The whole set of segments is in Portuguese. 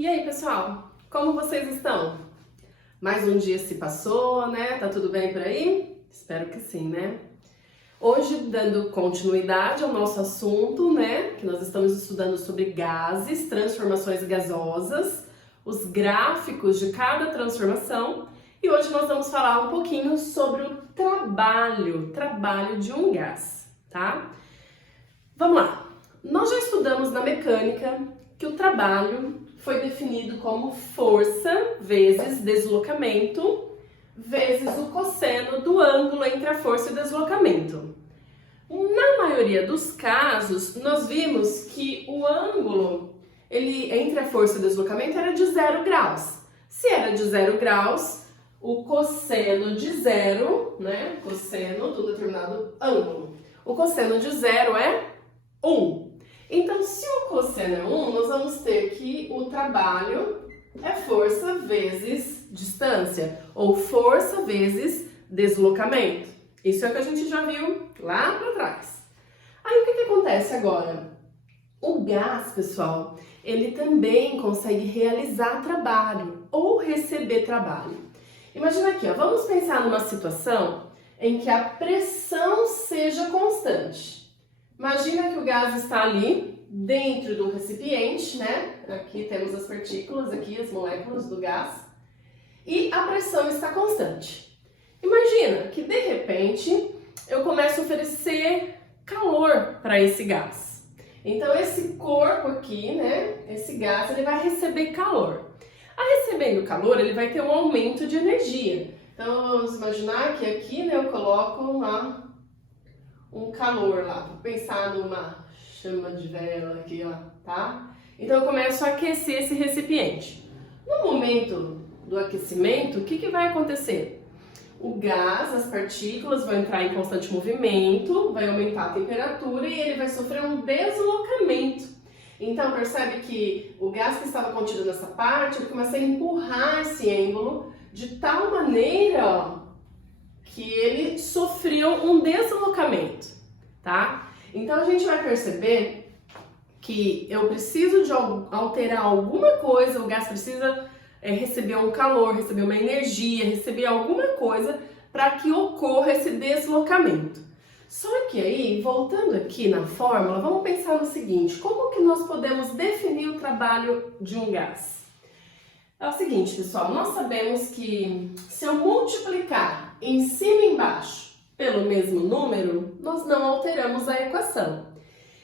E aí, pessoal, como vocês estão? Mais um dia se passou, né? Tá tudo bem por aí? Espero que sim, né? Hoje, dando continuidade ao nosso assunto, né? Que nós estamos estudando sobre gases, transformações gasosas, os gráficos de cada transformação. E hoje nós vamos falar um pouquinho sobre o trabalho de um gás, tá? Vamos lá. Nós já estudamos na mecânica que o trabalho foi definido como força vezes deslocamento vezes o cosseno do ângulo entre a força e o deslocamento. Na maioria dos casos, nós vimos que o ângulo entre a força e o deslocamento era de 0 graus. Se era de 0 graus, o cosseno de 0, né? Cosseno do determinado ângulo. O cosseno de 0 é 1. Então, se o cosseno é 1, nós vamos ter que o trabalho é força vezes distância, ou força vezes deslocamento. Isso é o que a gente já viu lá para trás. Aí, o que acontece agora? O gás, pessoal, ele também consegue realizar trabalho ou receber trabalho. Imagina aqui, ó, vamos pensar numa situação em que a pressão seja constante. Imagina que o gás está ali dentro do recipiente, né? Aqui temos as partículas, aqui as moléculas do gás. E a pressão está constante. Imagina que de repente eu começo a oferecer calor para esse gás. Então esse corpo aqui, né? Esse gás, ele vai receber calor. Recebendo calor, ele vai ter um aumento de energia. Então vamos imaginar que aqui, né, eu coloco um calor lá, vou pensar numa chama de vela aqui, ó, tá? Então eu começo a aquecer esse recipiente. No momento do aquecimento, o que vai acontecer? O gás, as partículas vão entrar em constante movimento, vai aumentar a temperatura e ele vai sofrer um deslocamento. Então percebe que o gás que estava contido nessa parte, ele começa a empurrar esse êmbolo de tal maneira, ó, que ele sofreu um deslocamento, tá? Então a gente vai perceber que eu preciso de alterar alguma coisa, o gás precisa receber um calor, receber uma energia, receber alguma coisa para que ocorra esse deslocamento. Só que aí, voltando aqui na fórmula, vamos pensar no seguinte: como que nós podemos definir o trabalho de um gás? É o seguinte, pessoal, nós sabemos que se eu multiplicar em cima e embaixo pelo mesmo número, nós não alteramos a equação.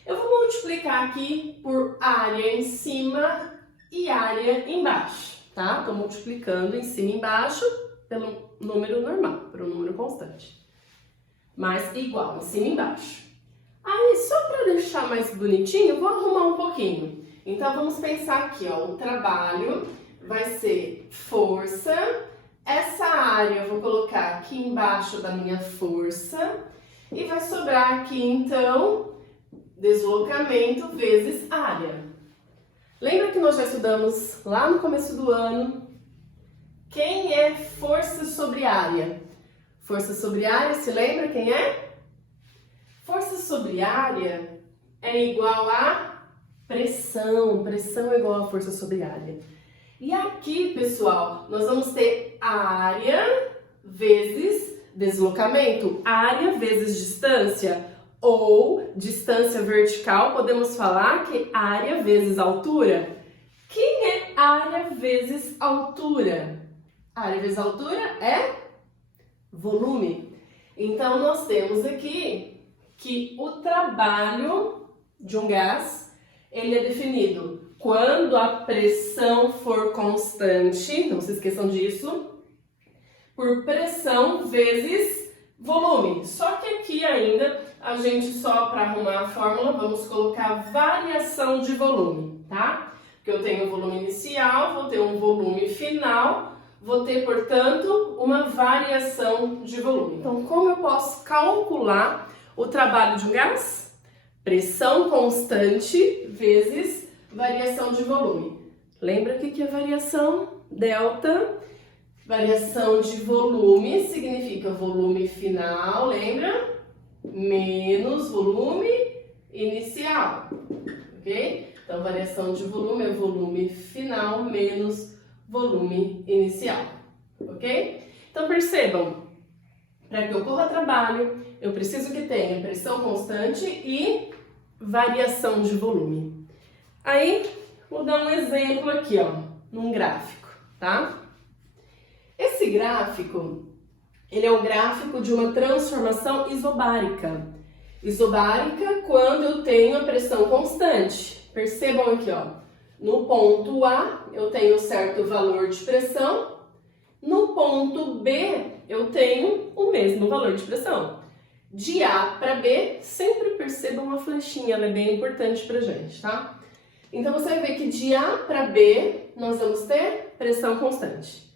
Eu vou multiplicar aqui por área em cima e área embaixo, tá? Estou multiplicando em cima e embaixo pelo número normal, pelo número constante. Mas igual, em cima e embaixo. Aí, só para deixar mais bonitinho, vou arrumar um pouquinho. Então, vamos pensar aqui, ó, o trabalho vai ser força. Essa área eu vou colocar aqui embaixo da minha força e vai sobrar aqui, então, deslocamento vezes área. Lembra que nós já estudamos lá no começo do ano? Quem é força sobre área? Força sobre área, se lembra quem é? Força sobre área é igual a pressão. Pressão é igual a força sobre área. E aqui, pessoal, nós vamos ter área vezes deslocamento, área vezes distância, ou distância vertical, podemos falar que área vezes altura. Quem é área vezes altura? Área vezes altura é volume. Então, nós temos aqui que o trabalho de um gás, ele é definido quando a pressão for constante, não se esqueçam disso, por pressão vezes volume. Só que aqui ainda, a gente só para arrumar a fórmula, vamos colocar variação de volume, tá? Porque eu tenho um volume inicial, vou ter um volume final, vou ter, portanto, uma variação de volume. Então, como eu posso calcular o trabalho de um gás? Pressão constante vezes variação de volume. Lembra o que é variação? Delta. Variação de volume significa volume final, lembra? Menos volume inicial, ok? Então, variação de volume é volume final menos volume inicial, ok? Então, percebam, para que ocorra trabalho, eu preciso que tenha pressão constante e variação de volume. Aí, vou dar um exemplo aqui, ó, num gráfico, tá? Esse gráfico, ele é um gráfico de uma transformação isobárica. Isobárica quando eu tenho a pressão constante. Percebam aqui, ó, no ponto A eu tenho certo valor de pressão, no ponto B eu tenho o mesmo valor de pressão. De A para B, sempre percebam a flechinha, ela é bem importante pra gente, tá? Então você vai ver que de A para B nós vamos ter pressão constante.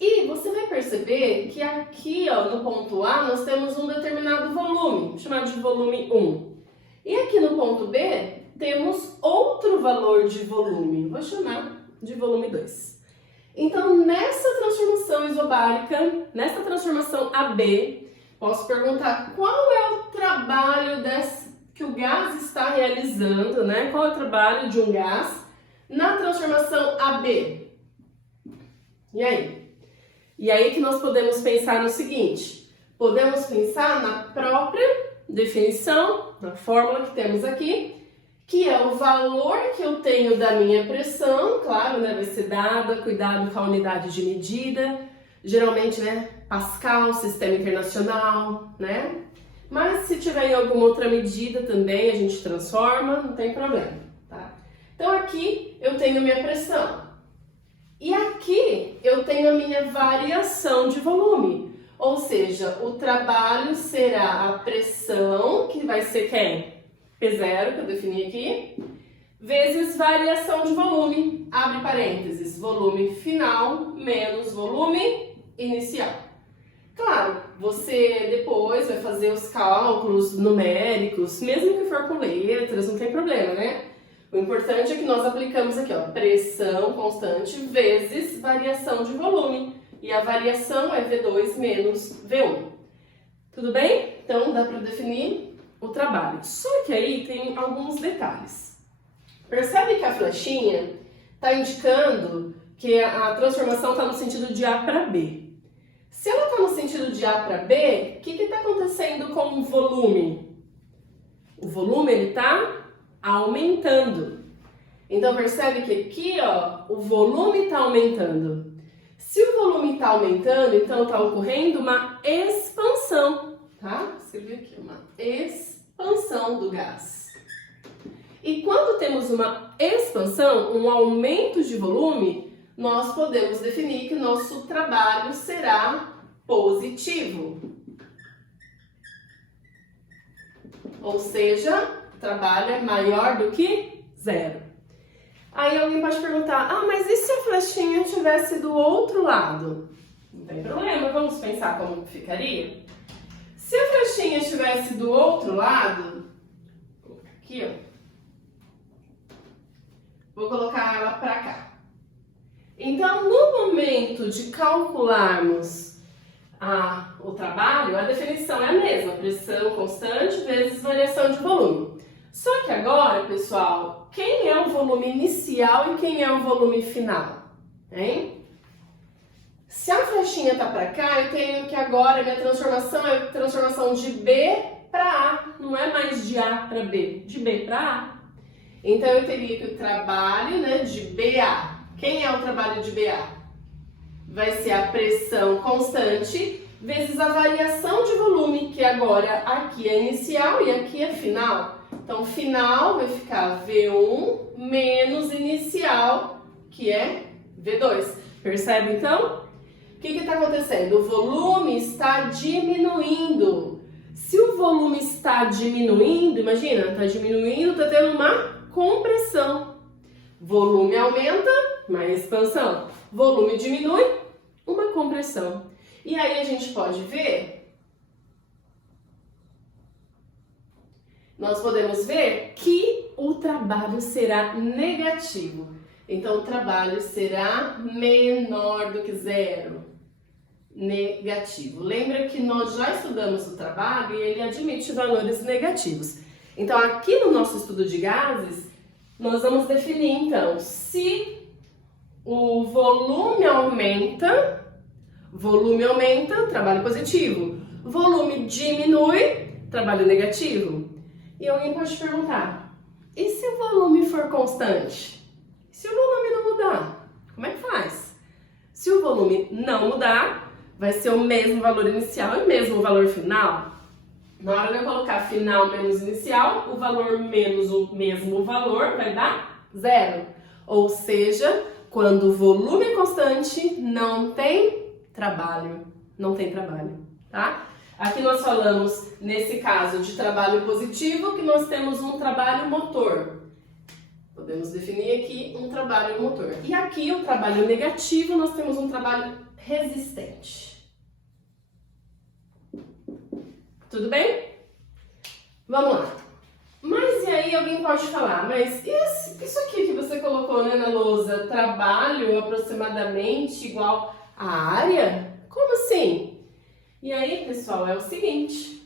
E você vai perceber que aqui, ó, no ponto A, nós temos um determinado volume, chamado de volume 1. E aqui no ponto B, temos outro valor de volume, vou chamar de volume 2. Então, nessa transformação isobárica, nessa transformação AB, posso perguntar qual é o trabalho que o gás está realizando, né? Qual é o trabalho de um gás na transformação AB? E aí? E aí que nós podemos pensar no seguinte, podemos pensar na própria definição, na fórmula que temos aqui, que é o valor que eu tenho da minha pressão, claro, né, vai ser dada, cuidado com a unidade de medida, geralmente, né, Pascal, Sistema Internacional, né? Mas se tiver em alguma outra medida também, a gente transforma, não tem problema, tá? Então aqui eu tenho minha pressão. E aqui eu tenho a minha variação de volume, ou seja, o trabalho será a pressão, que vai ser quem? P0, que eu defini aqui, vezes variação de volume, abre parênteses, volume final menos volume inicial. Claro, você depois vai fazer os cálculos numéricos, mesmo que for com letras, não tem problema, né? O importante é que nós aplicamos aqui, ó, pressão constante vezes variação de volume. E a variação é V2 menos V1. Tudo bem? Então, dá para definir o trabalho. Só que aí tem alguns detalhes. Percebe que a flechinha está indicando que a transformação está no sentido de A para B. Se ela está no sentido de A para B, o que está acontecendo com o volume? O volume está aumentando. Então percebe que aqui, ó, o volume está aumentando. Se o volume está aumentando, então está ocorrendo uma expansão, tá? Você viu aqui, uma expansão do gás. E quando temos uma expansão, um aumento de volume, nós podemos definir que nosso trabalho será positivo. Ou seja, o trabalho é maior do que zero. Aí alguém pode perguntar, mas e se a flechinha estivesse do outro lado? Não tem problema, vamos pensar como ficaria? Se a flechinha estivesse do outro lado, vou colocar aqui, ó. Vou colocar ela para cá. Então, no momento de calcularmos o trabalho, a definição é a mesma, pressão constante vezes variação de volume. Só que agora, pessoal, quem é o volume inicial e quem é o volume final? Hein? Se a flechinha está para cá, eu tenho que agora, minha transformação é transformação de B para A, não é mais de A para B, de B para A. Então, eu teria que o trabalho, né, de BA, quem é o trabalho de BA? Vai ser a pressão constante vezes a variação de volume, que agora aqui é inicial e aqui é final. Então, final vai ficar V1 menos inicial, que é V2. Percebe, então? O que está acontecendo? O volume está diminuindo. Se o volume está diminuindo, imagina, está diminuindo, está tendo uma compressão. Volume aumenta, uma expansão. Volume diminui, uma compressão. E aí a gente pode ver, nós podemos ver que o trabalho será negativo. Então, o trabalho será menor do que zero. Negativo. Lembra que nós já estudamos o trabalho e ele admite valores negativos. Então, aqui no nosso estudo de gases, nós vamos definir então se o volume aumenta, trabalho positivo, volume diminui, trabalho negativo. E alguém pode perguntar, e se o volume for constante? Se o volume não mudar, como é que faz? Se o volume não mudar, vai ser o mesmo valor inicial e o mesmo valor final. Na hora de eu colocar final menos inicial, o valor menos o mesmo valor vai dar zero. Ou seja, quando o volume é constante, não tem trabalho. Não tem trabalho, tá? Aqui nós falamos, nesse caso, de trabalho positivo, que nós temos um trabalho motor. Podemos definir aqui um trabalho motor. E aqui, o trabalho negativo, nós temos um trabalho resistente. Tudo bem? Vamos lá. Mas e aí alguém pode falar, mas isso aqui que você colocou, né, na lousa, trabalho aproximadamente igual a área? Como assim? E aí, pessoal, é o seguinte,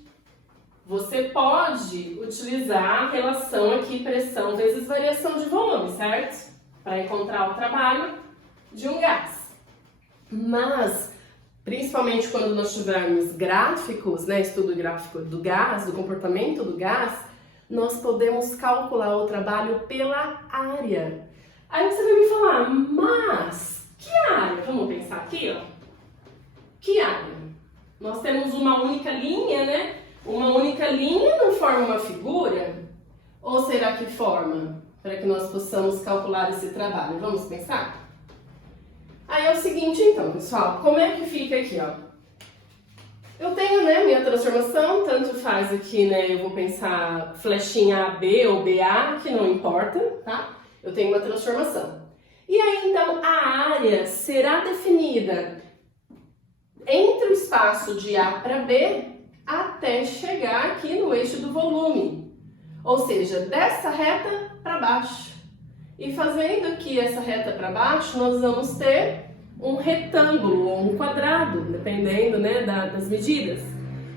você pode utilizar a relação aqui pressão vezes variação de volume, certo? Para encontrar o trabalho de um gás. Mas, principalmente quando nós tivermos gráficos, né, estudo gráfico do gás, do comportamento do gás, nós podemos calcular o trabalho pela área. Aí você vai me falar, mas que área? Vamos pensar aqui, ó. Que área? Nós temos uma única linha, né? Uma única linha não forma uma figura? Ou será que forma? Para que nós possamos calcular esse trabalho. Vamos pensar? Aí é o seguinte então, pessoal. Como é que fica aqui, ó? Eu tenho, né, minha transformação. Tanto faz aqui, né? Eu vou pensar flechinha AB ou BA, que não importa, tá? Eu tenho uma transformação. E aí, então, a área será definida entre o espaço de A para B até chegar aqui no eixo do volume. Ou seja, dessa reta para baixo. E fazendo aqui essa reta para baixo, nós vamos ter um retângulo ou um quadrado, dependendo, né, das medidas.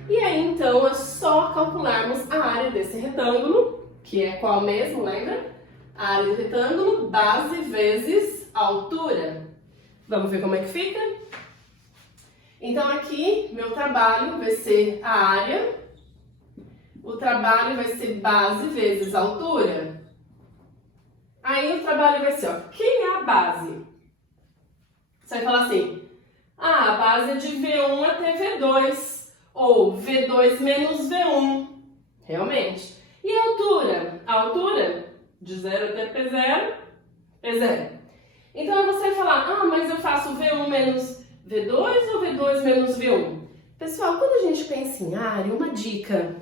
E aí, então, é só calcularmos a área desse retângulo, que é qual mesmo, lembra? A área do retângulo, base vezes altura. Vamos ver como é que fica? Então aqui, meu trabalho vai ser a área, o trabalho vai ser base vezes altura. Aí o trabalho vai ser, ó, quem é a base? Você vai falar assim, a base é de V1 até V2, ou V2 menos V1, realmente. E a altura? A altura, de 0 até P0, P0. Então você vai falar, mas eu faço V1 menos V2 ou V2 menos V1? Pessoal, quando a gente pensa em área, uma dica,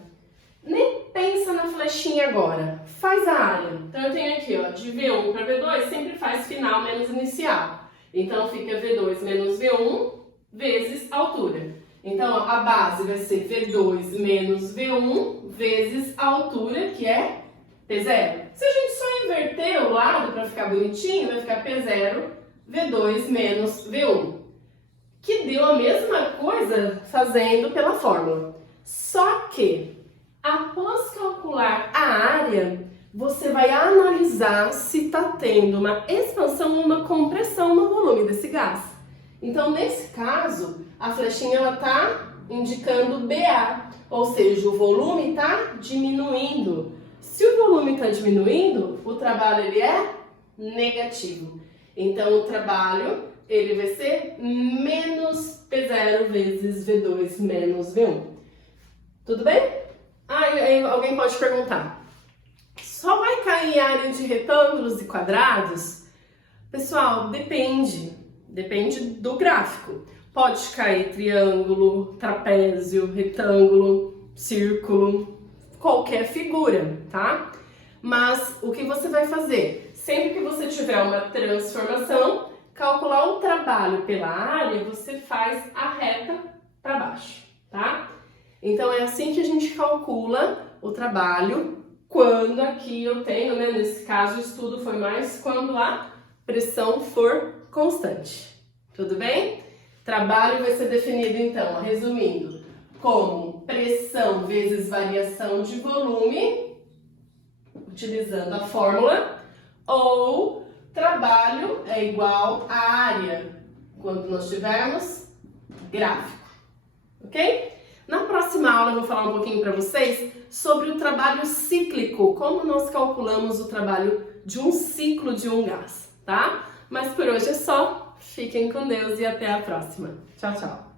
nem pensa na flechinha agora, faz a área. Então eu tenho aqui, ó, de V1 para V2, sempre faz final menos inicial. Então fica V2 menos V1 vezes altura. Então ó, a base vai ser V2 menos V1 vezes a altura, que é P0. Se a gente só inverter o lado para ficar bonitinho, vai ficar P0, V2 menos V1. Que deu a mesma coisa fazendo pela fórmula. Só que, após calcular a área, você vai analisar se está tendo uma expansão ou uma compressão no volume desse gás. Então, nesse caso, a flechinha está indicando BA, ou seja, o volume está diminuindo. Se o volume está diminuindo, o trabalho ele é negativo. Então, o trabalho ele vai ser menos P0 vezes V2 menos V1. Tudo bem? Aí alguém pode perguntar, só vai cair área de retângulos e quadrados? Pessoal, depende do gráfico. Pode cair triângulo, trapézio, retângulo, círculo, qualquer figura, tá? Mas o que você vai fazer? Sempre que você tiver uma transformação, calcular o trabalho pela área, você faz a reta para baixo, tá? Então é assim que a gente calcula o trabalho quando aqui eu tenho, né, nesse caso o estudo foi mais quando a pressão for constante. Tudo bem? Trabalho vai ser definido então, resumindo, como pressão vezes variação de volume, utilizando a fórmula. ou trabalho é igual a área, quando nós tivermos gráfico, ok? Na próxima aula eu vou falar um pouquinho para vocês sobre o trabalho cíclico, como nós calculamos o trabalho de um ciclo de um gás, tá? Mas por hoje é só, fiquem com Deus e até a próxima. Tchau, tchau!